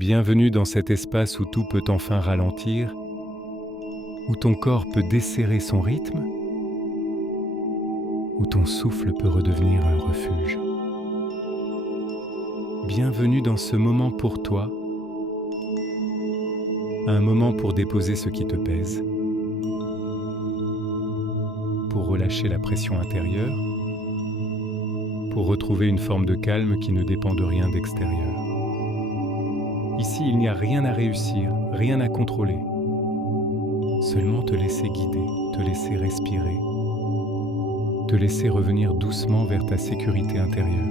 Bienvenue dans cet espace où tout peut enfin ralentir, où ton corps peut desserrer son rythme, où ton souffle peut redevenir un refuge. Bienvenue dans ce moment pour toi, un moment pour déposer ce qui te pèse, pour relâcher la pression intérieure, pour retrouver une forme de calme qui ne dépend de rien d'extérieur. Ici, il n'y a rien à réussir, rien à contrôler. Seulement te laisser guider, te laisser respirer, te laisser revenir doucement vers ta sécurité intérieure.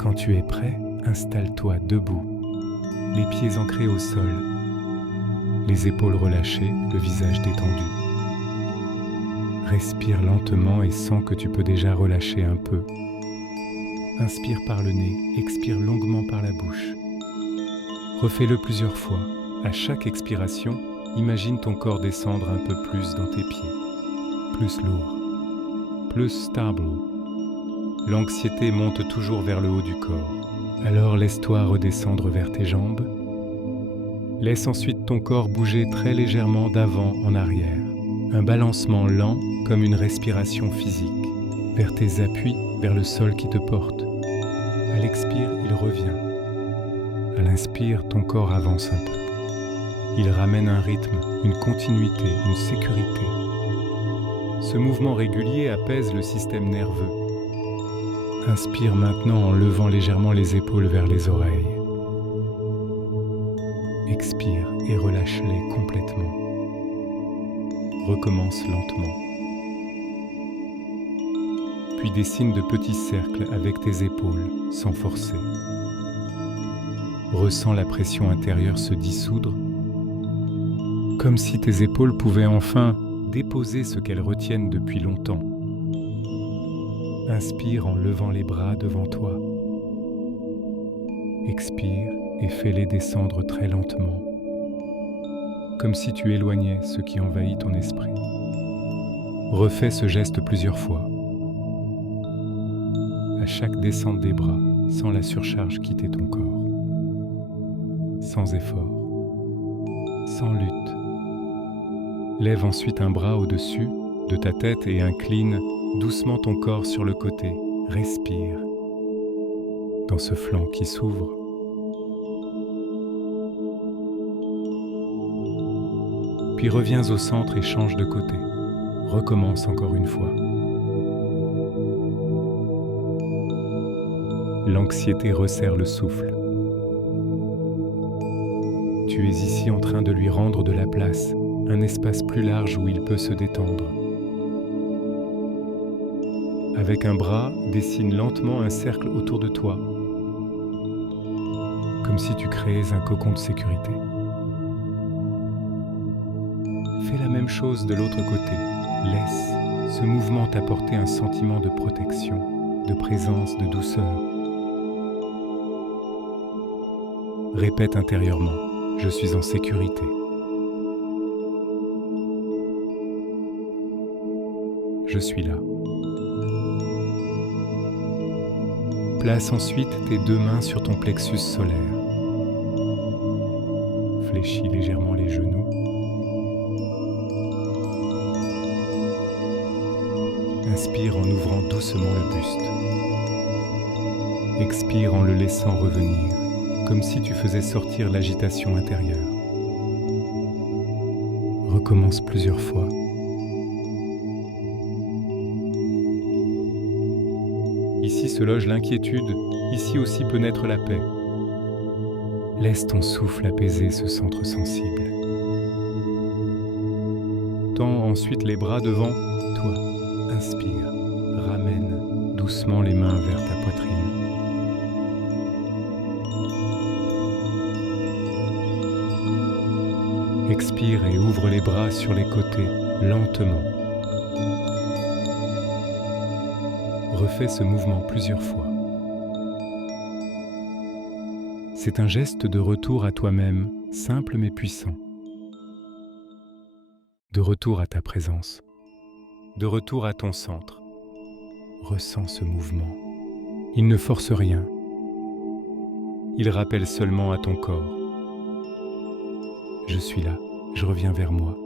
Quand tu es prêt, installe-toi debout, les pieds ancrés au sol, les épaules relâchées, le visage détendu. Respire lentement et sens que tu peux déjà relâcher un peu. Inspire par le nez, expire longuement par la bouche. Refais-le plusieurs fois. À chaque expiration, imagine ton corps descendre un peu plus dans tes pieds. Plus lourd, plus stable. L'anxiété monte toujours vers le haut du corps. Alors laisse-toi redescendre vers tes jambes. Laisse ensuite ton corps bouger très légèrement d'avant en arrière. Un balancement lent comme une respiration physique. Vers tes appuis, vers le sol qui te porte. À l'expire, il revient. À l'inspire, ton corps avance un peu. Il ramène un rythme, une continuité, une sécurité. Ce mouvement régulier apaise le système nerveux. Inspire maintenant en levant légèrement les épaules vers les oreilles. Expire et relâche-les complètement. Recommence lentement. Puis dessine de petits cercles avec tes épaules, sans forcer. Ressens la pression intérieure se dissoudre, comme si tes épaules pouvaient enfin déposer ce qu'elles retiennent depuis longtemps. Inspire en levant les bras devant toi. Expire et fais-les descendre très lentement, comme si tu éloignais ce qui envahit ton esprit. Refais ce geste plusieurs fois. À chaque descente des bras, sens la surcharge quitter ton corps. Sans effort, sans lutte. Lève ensuite un bras au-dessus de ta tête et incline doucement ton corps sur le côté. Respire dans ce flanc qui s'ouvre. Puis reviens au centre et change de côté. Recommence encore une fois. L'anxiété resserre le souffle. Tu es ici en train de lui rendre de la place, un espace plus large où il peut se détendre. Avec un bras, dessine lentement un cercle autour de toi, comme si tu créais un cocon de sécurité. Fais la même chose de l'autre côté. Laisse ce mouvement t'apporter un sentiment de protection, de présence, de douceur. Répète intérieurement. Je suis en sécurité. Je suis là. Place ensuite tes deux mains sur ton plexus solaire. Fléchis légèrement les genoux. Inspire en ouvrant doucement le buste. Expire en le laissant revenir, comme si tu faisais sortir l'agitation intérieure. Recommence plusieurs fois. Ici se loge l'inquiétude, ici aussi peut naître la paix. Laisse ton souffle apaiser ce centre sensible. Tends ensuite les bras devant toi. Inspire, ramène doucement les mains vers ta poitrine. Expire et ouvre les bras sur les côtés, lentement. Refais ce mouvement plusieurs fois. C'est un geste de retour à toi-même, simple mais puissant. De retour à ta présence. De retour à ton centre. Ressens ce mouvement. Il ne force rien. il rappelle seulement à ton corps. Je suis là, je reviens vers moi.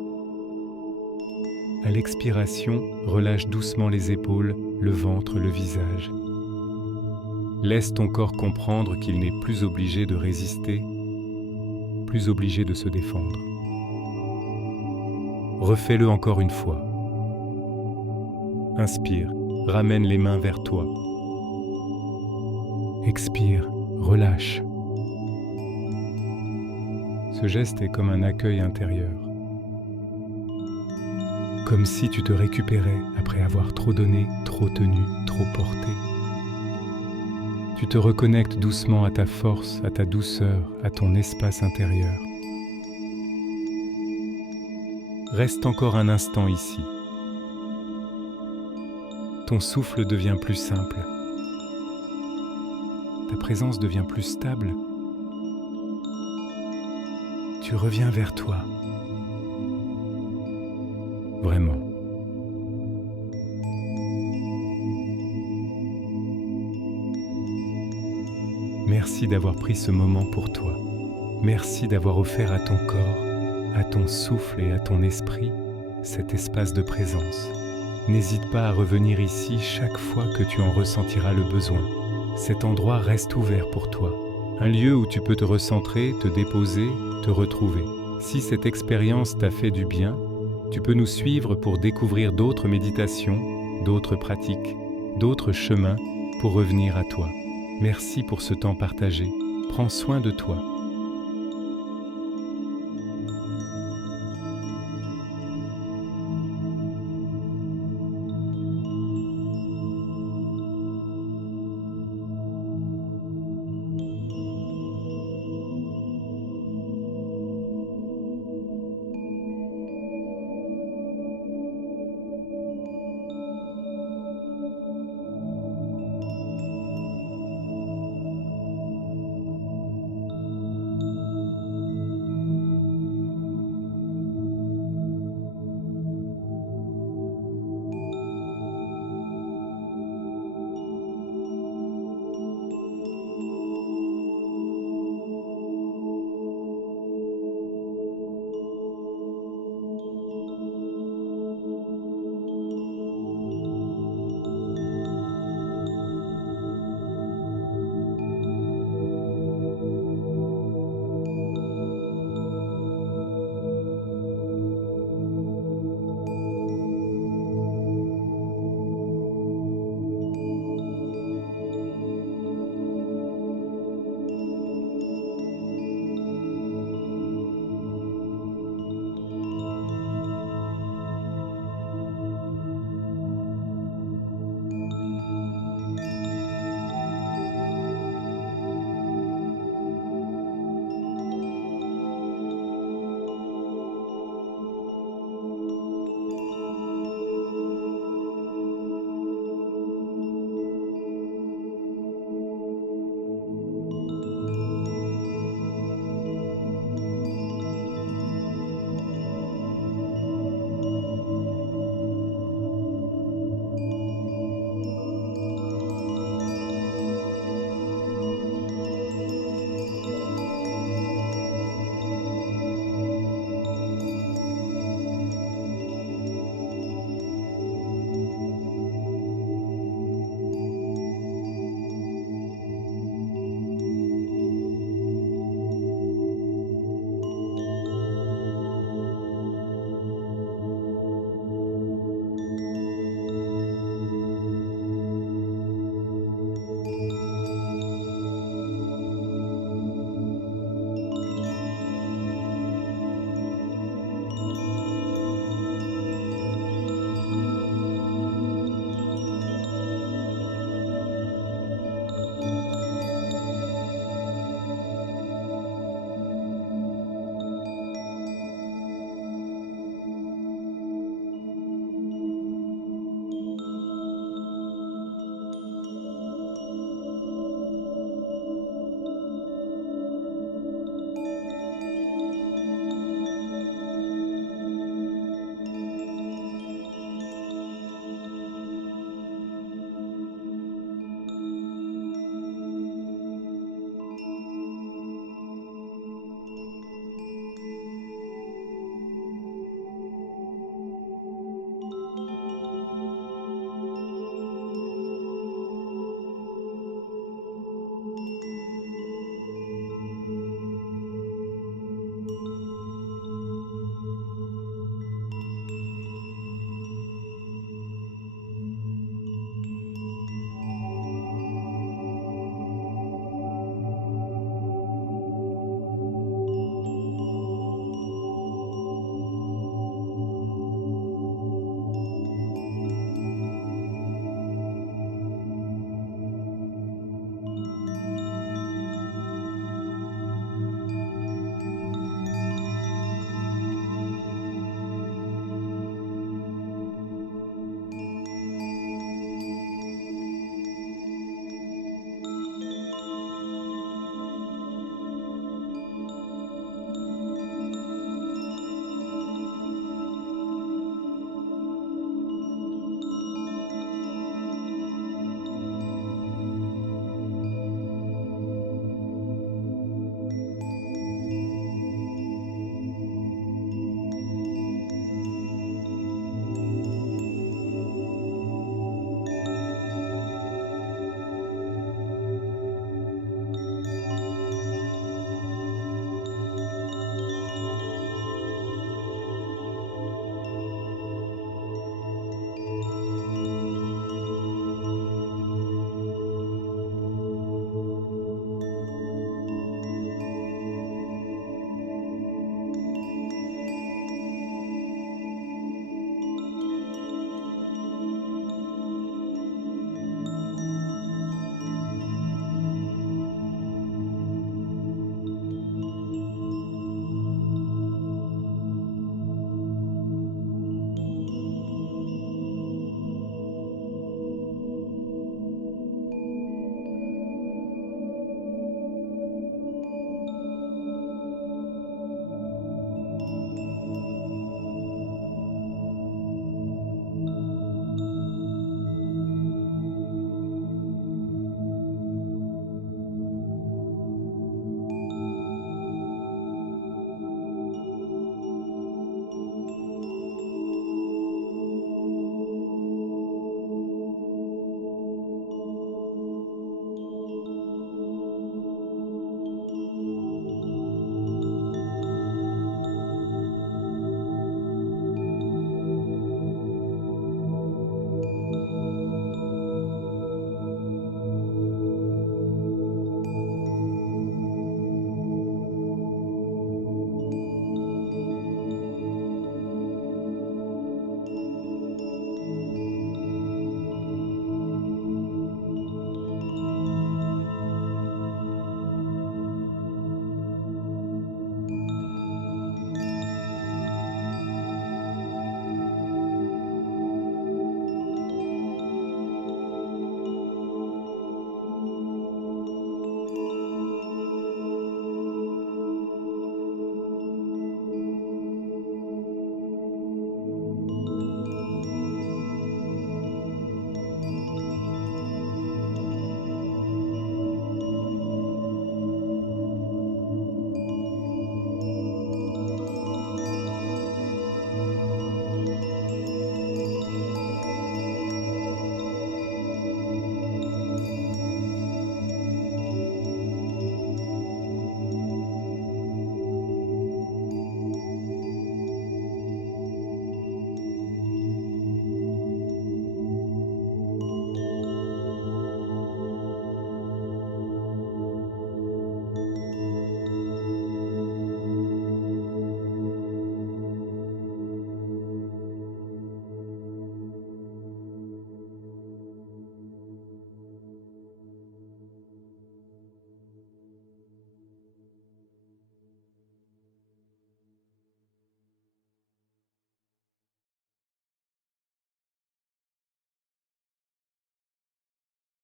À l'expiration, relâche doucement les épaules, le ventre, le visage. Laisse ton corps comprendre qu'il n'est plus obligé de résister, plus obligé de se défendre. Refais-le encore une fois. Inspire, ramène les mains vers toi. Expire, relâche. Ce geste est comme un accueil intérieur. Comme si tu te récupérais après avoir trop donné, trop tenu, trop porté. Tu te reconnectes doucement à ta force, à ta douceur, à ton espace intérieur. Reste encore un instant ici. Ton souffle devient plus simple. Ta présence devient plus stable. Tu reviens vers toi. Vraiment. Merci d'avoir pris ce moment pour toi. Merci d'avoir offert à ton corps, à ton souffle et à ton esprit cet espace de présence. N'hésite pas à revenir ici chaque fois que tu en ressentiras le besoin. Cet endroit reste ouvert pour toi. Un lieu où tu peux te recentrer, te déposer, te retrouver. Si cette expérience t'a fait du bien, tu peux nous suivre pour découvrir d'autres méditations, d'autres pratiques, d'autres chemins pour revenir à toi. Merci pour ce temps partagé. Prends soin de toi.